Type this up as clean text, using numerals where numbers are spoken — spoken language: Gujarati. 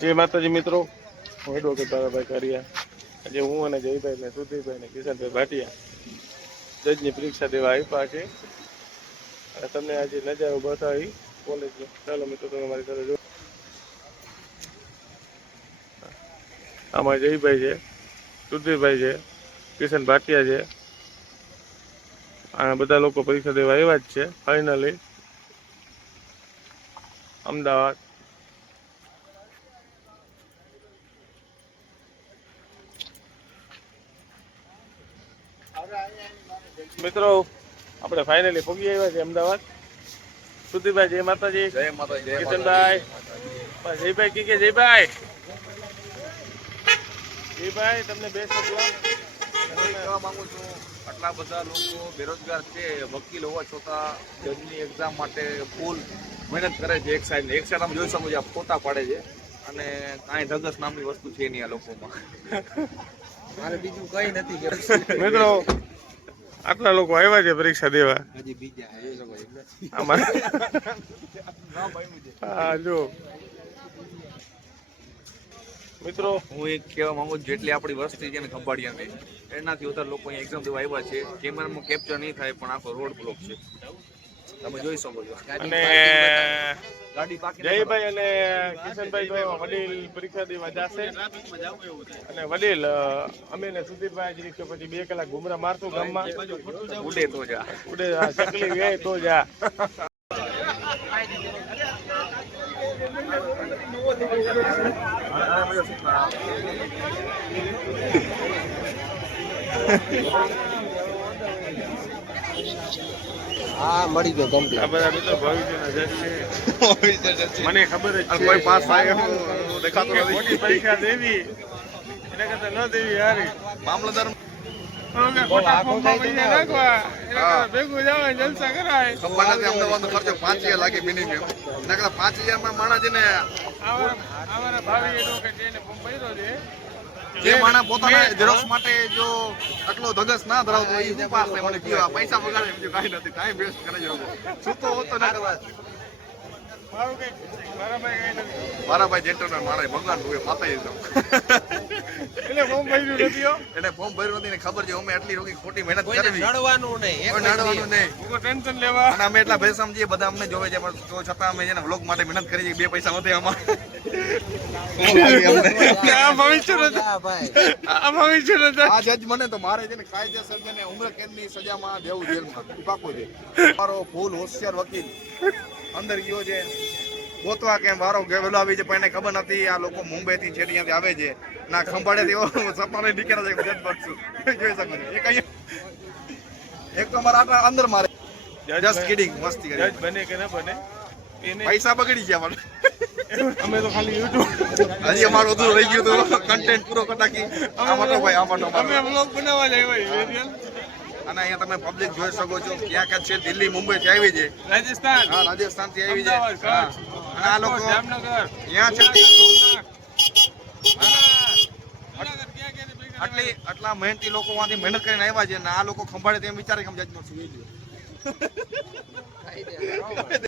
જય માતાજી મિત્રો, હું એડવોકેટ બારાભાઈ કારિયા. આજે હું અને જયભાઈ ને સુધીરભાઈ ને કિશનભાઈ ભાટિયા જજની પરીક્ષા દેવા આપ્યા છે અને તમને આજે નજારો બતાવી કોલેજનો. ચાલો મિત્રો, તમે મારી સાથે જો. આમાં જયભાઈ છે, સુધીરભાઈ છે, કિશન ભાટિયા છે. આ બધા લોકો પરીક્ષા દેવા આવ્યા જ છે. ફાઇનલી અમદાવાદ. મિત્રો, આપણે ફાઇનલી પહોંચી આવ્યા છે અમદાવાદ. સુધીરભાઈ જય માતાજી. જય માતાજી. કિશનભાઈ, જયભાઈ કી કે જયભાઈ. જયભાઈ, તમને બે શબ્દ કહેવા માંગુ છું, આટલા બધા લોકો બેરોજગાર છે, વકીલ હોવા છતાં જજની એક્ઝામ માટે ફૂલ મહેનત કરે છે. એક સાઈડ આમ જોઈ શકો છો, ફોટા પાડે છે અને કાંઈ ધગસ નામની વસ્તુ છે નહીં આ લોકોમાં. મારે બીજું કઈ નથી. મિત્રો, આટલા લોકો આવ્યા છે પરીક્ષા દેવા. હા જો મિત્રો, હું એક કહેવા માંગુ છું, જેટલી આપણી વસ્તી છે ને ખંભાળિયાની, એનાથી વધારે લોકો અહીંયા એક્ઝામ દેવા આવ્યા છે. કેમેરામાં કેપ્ચર નહીં થાય પણ આખો રોડ બ્લોક છે, તમે જોઈ શકો છો. અને જયભાઈ અને કિશનભાઈ તો વડીલ પરીક્ષા દેવા જશે અને વડીલ અમે ને સુધીરભાઈ જ રીતે પછી 2 કલાક ઘુમરા મારશું ગામમાં. ઉડે તો જા, ઉડે ચકલી વ્યાય તો જા. હા, મળી ગયો કમ્પ્લીટ. આ બધા મિત્રો ભવિષ્યના જજ છે. મને ખબર જ છે કોઈ પાસ થાય દેખાતો કે નથી. ખોટી પરીક્ષા દેવી એના કરતા ન દેવી હારી. મામલતદાર ખોટા ફોર્મમાં પૈસા નાખવા એના કરતા ભેગું જવાય, જલસા કરાય. ખંભાળિયાથી અમદાવાદનો ખર્ચો 5000 લાગે મિનિમમ. એના કરતા 5000 માં માણસ જેને અમારા ભાવિ એડવોકેટ છે એને ફોર્મ ભર્યો છે. જે માણસ પોતાના ઝેરોક્સ માટે જો આટલો ધગસ ના ધરાવતો હોય, એ પાસ થાય. મને કયો પૈસા બગાડે બીજું કાંઈ નથી. ટાઈમ વેસ્ટ કરે છે લોકો. સૂતો હોતો ના કદાચ. મારું કઈ મારા ભાઈ કઈ નથી. મારા ભાઈ જેન્ટલમેન માણસ ભગવાન તું એ માતા એકદમ. એટલે ફોર્મ ભર્યું નથી હો. એને ફોર્મ ભર્યું નથી ને ખબર છે અમે એટલી રોકી ખોટી મહેનત કોઈને કરવી. નડવાનું નહીં, કોઈ નડવાનું નહીં. હું ટેન્શન લેવા અને અમે એટલા ભેસ સમજીએ, બધા અમને જોવે છે પણ તો છતાં અમે છે ને વ્લોગ માટે મહેનત કરી છે. 2 પૈસા વધે અમારે. આ ભવિષ્ય નથી. હા ભાઈ. આ ભવિષ્ય નથી. આ જજ મને તો મારે છે ને કાયદેસર છે ને ઉમ્ર કેદની સજામાં દેવું જેલમાં પાકો છે. મારો ફૂલ હોશિયાર વકીલ અંદર ગયો છે ગોતવા કેમ વારો ગયેલો આવી છે, પણ એને ખબર નથી આ લોકો મુંબઈ થી છેડીયાથી આવે છે ના ખંભાળિયાથી સપાને નીકળ્યા છે. જજ બનશું જોઈ શકો છો. એક અહીંયા એક તો મારા આટલા અંદર મારે જસ્ટ કિડિંગ મસ્તી કરી. જજ બને કે ન બને એને પૈસા બગડી ગયા મારે. અમે તો ખાલી યુટ્યુબ હજી અમારું અધૂરું રહી ગયું હતું કન્ટેન્ટ પૂરો કરી નાખી. આ માટે ભાઈ આ માટે અમે વ્લોગ બનાવવા જ આવ્યા છીએ. અને અહીંયા તમે પબ્લિક જોઈ શકો છો ક્યાં ક્યાં છે. દિલ્હી મુંબઈ થી આવી છે. રાજસ્થાન, હા, રાજસ્થાન થી આવી છે. અમદાવાદ, હા. કચ્છ, અને આ લોકો જામનગર, અહીંયા છે આટલા મહેનતી લોકો માંથી મહેનત કરીને આવ્યા છે અને આ લોકો ખંભાળે તેમ વિચારે કે જજમાં સુઈ ગયો.